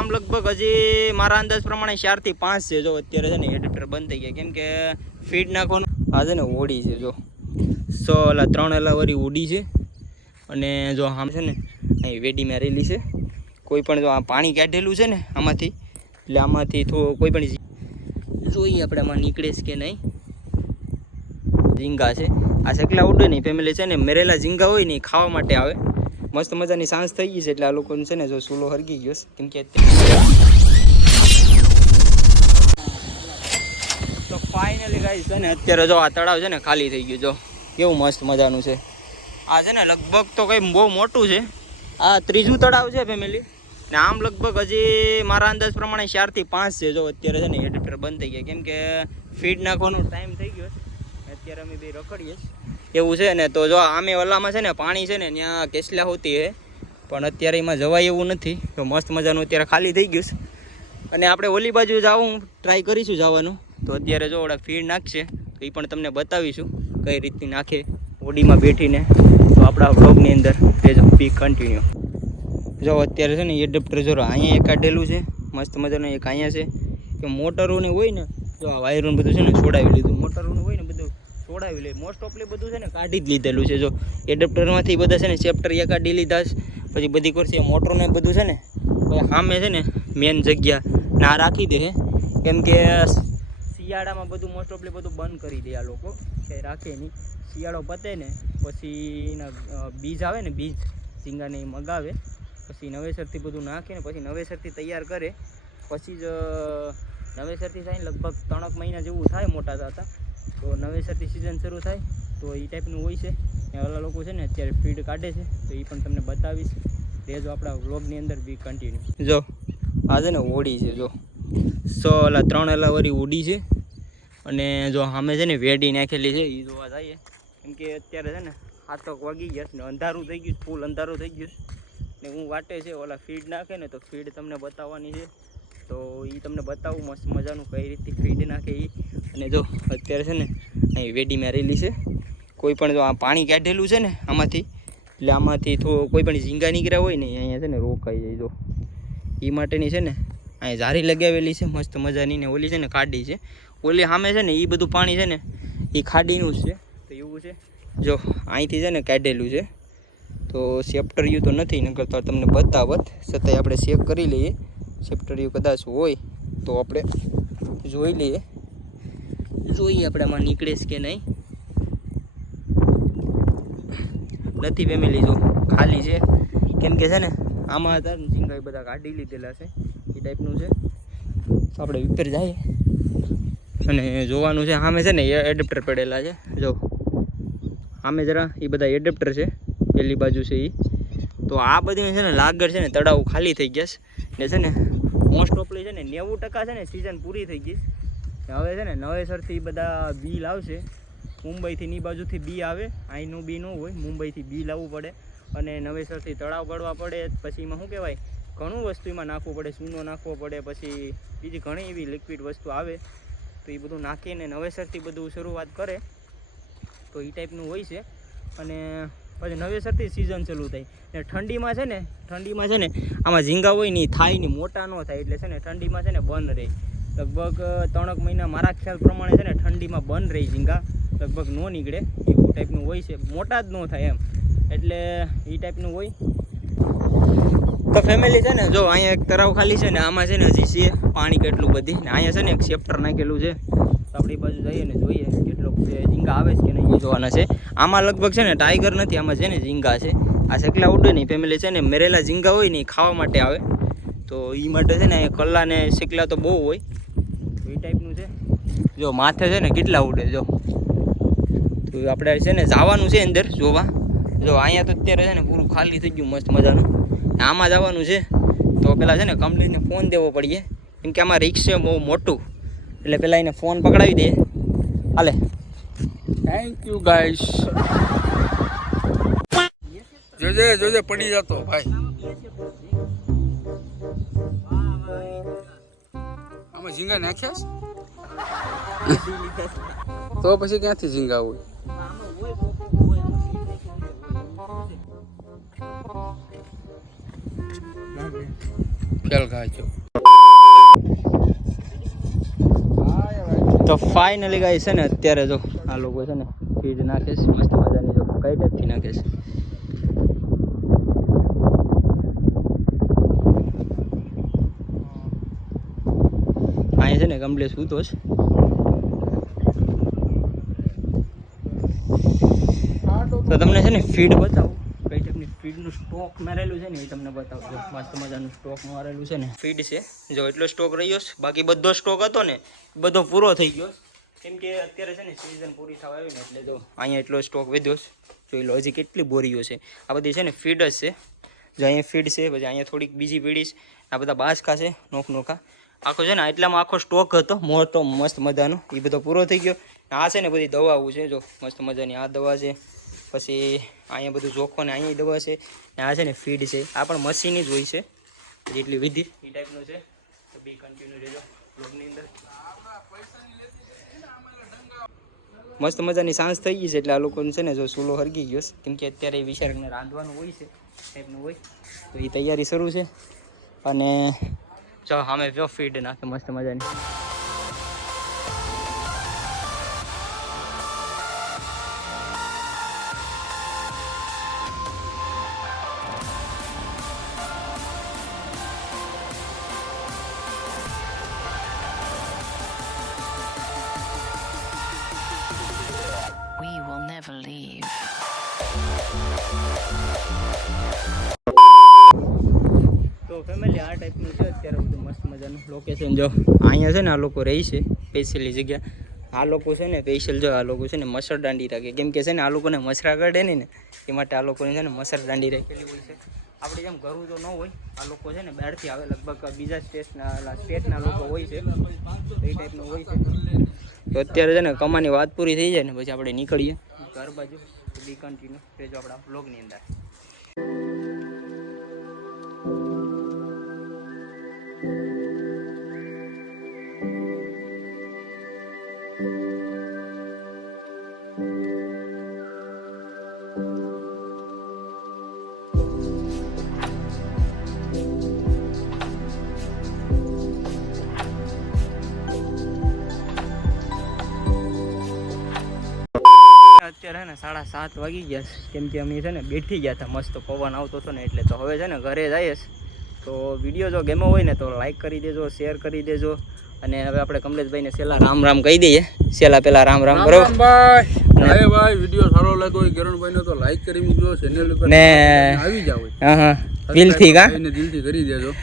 આમ લગભગ હજી મારા અંદાજ પ્રમાણે 4 થી 5 છે. જો અત્યારે છે ને એડેપ્ટર બંધ થઈ ગયા, કેમ કે ફીડ નાખવાનું આ છે ને ઓડી છે. જો 3 વરી ઉડી છે. અને જો આમ છે ને અહીં વેડી મારેલી છે. કોઈ પણ જો આ પાણી કાઢેલું છે ને આમાંથી, એટલે આમાંથી કોઈ પણ જોઈએ આપણે આમાં નીકળે છે કે નહીં. ઝીંગા છે આ સકલા ઉડે નહીં ફેમિલી છે ને, મેરેલા ઝીંગા હોય ને એ ખાવા માટે આવે. મસ્ત મજાની સાંજ થઈ ગઈ છે એટલે આ લોકોને છે ને જો સૂલો હરગી ગયો છે, કેમ કે તો ફાઇનલી ગાઈસ છે ને અત્યારે જો આ તળાવ છે ને ખાલી થઈ ગયું. જો કેવું મસ્ત મજાનું છે. આ છે ને લગભગ તો કંઈ બહુ મોટું છે. આ 3જું તળાવ છે ફેમિલી, ને આમ લગભગ હજી મારા અંદાજ પ્રમાણે 4 થી 5 છે. જો અત્યારે છે ને એડેપ્ટર બંધ થઈ ગયા, કેમ કે ફીડ નાખવાનો ટાઈમ થઈ ગયો. અત્યારે અમે બે રખડીએ એવું છે ને. તો જો આમે ઓલામાં છે ને પાણી છે ને ત્યાં કેસલા હોતી છે, પણ અત્યારે એમાં જવાય એવું નથી. તો મસ્ત મજાનું અત્યારે ખાલી થઈ ગયું છે. અને આપણે ઓલી બાજુ જવું ટ્રાય કરીશું જવાનું. તો અત્યારે જો ઓલા ફીડ નાખશે તો એ પણ તમને બતાવીશું કઈ રીતની નાખે ઓડીમાં બેઠીને. તો આપણા વ્લોગની અંદર રહેજો, બી કન્ટિન્યુ. જો અત્યારે છે ને એડેપ્ટર જો અહીંયા એક કાઢેલું છે મસ્ત મજાનું, એક અહીંયા છે. કે મોટરોને હોય ને, જો આ વાયરોને બધું છે ને છોડાવી લીધું. મોટરોનું હોય ને બધું છોડાવી લે. મોસ્ટ ઓફલી બધું છે ને કાઢી જ લીધેલું છે. જો એડેપ્ટરમાંથી બધા છે ને ચેપ્ટર એ કાઢી લીધા છે. પછી બધી ખુરશી મોટરને બધું છે ને સામે છે ને મેન જગ્યા ના રાખી દે છે, કેમ કે શિયાળામાં બધું મોસ્ટ ઓફલી બધું બંધ કરી દે આ લોકો, કંઈ રાખે નહીં. શિયાળો પતે ને પછી એના બીજ આવે ને, બીજ ઝીંગાને એ મગાવે, પછી નવેસરથી બધું નાખે ને પછી નવેસરથી તૈયાર કરે. પછી જ નવેસરથી થાય લગભગ 3 મહિના જેવું થાય મોટા થતા. તો નવેસરથી સિઝન શરૂ થાય તો એ ટાઈપનું હોય છે. ઓલા લોકો છે ને અત્યારે ફીડ કાઢે છે, તો એ પણ તમને બતાવીશ. રહેજો આપણા વ્લોગની અંદર, બી કન્ટિન્યુ. જો આ છે ને ઓડી છે. જો 3 વરી ઉડી છે. અને જો સામે છે ને વેડી નાખેલી છે, એ જોવા જઈએ. કેમ કે અત્યારે છે ને 7 વાગી ગયા ને અંધારું થઈ ગયું, ફૂલ અંધારું થઈ ગયું. ને હું વાટે છે ઓલા ફીડ નાખે ને તો ફીડ તમને બતાવવાની છે. તો એ તમને બતાવું મસ્ત મજાનું કઈ રીતે ફીડ નાખે એ. અને જો અત્યારે છે ને અહીં વેડી મારેલી છે. કોઈ પણ જો આ પાણી કાઢેલું છે ને આમાંથી, એટલે આમાંથી કોઈ પણ ઝીંગા નીકળ્યા હોય ને અહીંયા છે ને રોકાઈ જાય. જો એ માટેની છે ને અહીં જારી લગાવેલી છે મસ્ત મજાની. ને ઓલી છે ને ખાડી છે, ઓલી સામે છે ને એ બધું પાણી છે ને એ ખાડીનું જ છે. તો એવું છે. જો અહીંથી છે ને કાઢેલું છે. તો ચેપ્ટરિયું તો નથી, નકર તો તમને બતાવત. છતાંય આપણે ચેક કરી લઈએ. ચેપ્ટરિયું કદાચ હોય તો આપણે જોઈ લઈએ. જોઈએ આપણે આમાં નીકળે છે કે નહીં. નથી ફેમિલી, જો ખાલી છે. કેમ કે છે ને આમાં હતા ઝીંગા બધા કાઢી લીધેલા છે, એ ટાઈપનું છે. તો આપણે ઉપર જઈએ અને જોવાનું છે. સામે છે ને એડેપ્ટર પડેલા છે. જો સામે જરા એ બધા એડેપ્ટર છે, પેલી બાજુ છે એ. તો આ બધી છે ને લાગર છે ને તળાવ ખાલી થઈ ગયા છે. ને છે ને મોસ્ટ ઓફલી છે ને 90% છે ને સિઝન પૂરી થઈ ગઈ. હવે છે ને નવેસરથી બધા બી લાવશે. મુંબઈથી ની બાજુથી બી આવે, અહીંનું બી ન હોય, મુંબઈથી બી લાવવું પડે. અને નવેસરથી તળાવ ગળવા પડે. પછી એમાં શું કહેવાય, ઘણું વસ્તુ એમાં નાખવું પડે, ચૂનો નાખવો પડે. પછી બીજી ઘણી એવી લિક્વિડ વસ્તુ આવે, તો એ બધું નાખીને નવેસરથી બધું શરૂઆત કરે. તો એ ટાઈપનું હોય છે. અને પછી નવેસરથી સિઝન ચાલુ થાય. ને ઠંડીમાં છે ને આમાં ઝીંગા હોય ને એ થાય નહીં, મોટા ન થાય. એટલે છે ને ઠંડીમાં છે ને બંધ રહે. લગભગ 3 મહિના મારા ખ્યાલ પ્રમાણે છે ને ઠંડીમાં બંધ રહી ઝીંગા, લગભગ ન નીકળે એવું ટાઈપનું હોય છે. મોટા જ ન થાય એમ, એટલે એ ટાઈપનું હોય. તો ફેમિલી છે ને જો અહીંયા એક તળાવ ખાલી છે ને, આમાં છે ને હજી છે પાણી કેટલું બધી. ને અહીંયા છે ને એક ચેપ્ટર નાખેલું છે. તો આપણી બાજુ જઈએ ને જોઈએ કેટલોક છે ઝીંગા આવે છે કે નહીં એ જોવાના છે. આમાં લગભગ છે ને ટાઈગર નથી, આમાં છે ને ઝીંગા છે. આ સકલા ઉડે નહીં ફેમિલી, છે ને મેરેલા ઝીંગા હોય ને એ ખાવા માટે આવે. તો એ માટે છે ને કલ્લા ને સકલા તો બહુ હોય, એ ટાઈપનું છે. જો માથે છે ને કેટલા ઉડે. જો તો આપણે છે ને જવાનું છે અંદર જોવા. જો અહીંયા તો અત્યારે છે ને પૂરું ખાલી થઈ ગયું મસ્ત મજાનું. આમાં જવાનું છે તો પેલા છે ને કંપનીને ફોન દેવો પડીએ, કેમ કે આમાં રિક્સ છે બહુ મોટું. એટલે પેલા એને ફોન પકડાવી દે. હાલે, થેન્ક યુ ગાઈસ. જોજે પડી જતો ભાઈ. આમાં ઝીંગા નાખ્યા તો પછી ક્યાંથી ઝીંગા હોય? ફેલ ખાજો. તો ફાઇનલી ગાઈસ છે ને અત્યારે જો આ લોકો છે ને ફીડ નાખે છે મસ્ત મજાની. જો કઈ ટાઈપથી નાખે છે. અહીંયા છે ને કમ્પ્લેટ સૂતો છે. તો તમને છે ને ફીડ બતાવું કઈ ટાઈપની ફીડનું સ્ટોક મારેલું છે ને એ તમને બતાવજો. મસ્ત મજાનું સ્ટોક મારેલું છે ને ફીડ છે. જો એટલો સ્ટોક રહ્યો છે. બાકી બધો સ્ટોક હતો ને બધો પૂરો થઈ ગયો કેમ કે અત્યારે છે ને સિઝન પૂરી થવા આવી ને એટલે જો અહીંયા એટલો સ્ટોક વધ્યો છે. જોઈ લો હજી કેટલી બોરીઓ છે. આ બધી છે ને ફીડ જ છે. જો અહીંયા ફીડ છે પછી અહીંયા થોડીક બીજી પીડી છે. આ બધા બાસકા છે નોખા. આખો છે ને એટલામાં આખો સ્ટોક હતો મોટો મસ્ત મજાનો એ બધો પૂરો થઈ ગયો. આ છે ને બધી દવાઓ છે. જો મસ્ત મજાની આ દવા છે. પછી અહીંયા બધું જોખો ને અહીંયા દવા છે. ને આ છે ને ફીડ છે. આ પણ મશીન જ હોય છે જેટલી વિધિ એ ટાઈપનું છે. તો બી કન્ટિન્યુ રહેજો બ્લોગની અંદર. મસ્ત મજાની સાંજ થઈ ગઈ છે એટલે આ લોકોને છે ને જો ચૂલો હરગી ગયો છે કેમ કે અત્યારે એ વિચારને રાંધવાનું હોય છે ટાઈપનું હોય તો એ તૈયારી શરૂ છે. અને જો સામે જો ફીડ નાખે મસ્ત મજાની. We will never leave. તો ફેમિલી આ ટાઈપનું છે અત્યારે બધું મસ્ત મજાનું લોકેશન. જો અહીંયા છે ને આ લોકો રહી છે સ્પેશિયલી જગ્યા. આ લોકો છે ને સ્પેશિયલ જો આ લોકો છે ને મસર દાંડી રાખે કેમ કે છે ને આ લોકોને મસરા કાઢે ને એ માટે આ લોકોને છે ને મસર દાંડી રાખેલી હોય છે. આપણે જેમ ઘરું તો ન હોય. આ લોકો છે ને બહારથી આવે લગભગ બીજા સ્ટેટના લોકો હોય છે તો એ ટાઈપનું હોય છે. તો અત્યારે છે ને કમાની વાત પૂરી થઈ જાય ને પછી આપણે નીકળીએ ઘર બાજુ. બી કન્ટિન્યુ રહેજો આપણા બ્લોગની અંદર. અત્યારે ને 7:30 વાગી ગયા કેમ કે અમે છે ને બેઠી ગયા હતા મસ્ત પવન આવતો હતો ને એટલે. તો હવે છે ને ઘરે જઈએ. તો વિડીયો જો ગમ્યો હોય ને તો લાઈક કરી દેજો, શેર કરી દેજો. અને હવે આપણે કમલેશભાઈને છેલ્લા રામ કહી દઈએ. છેલ્લા પેલા રામ બરોબર ભાઈ વિડીયો સારો લાગ્યો હોય કિરણભાઈ ને તો લાઈક કરી મૂકજો. ચેનલ ઉપર ને આવી જાવ. હા દિલથી દિલથી કરી દેજો.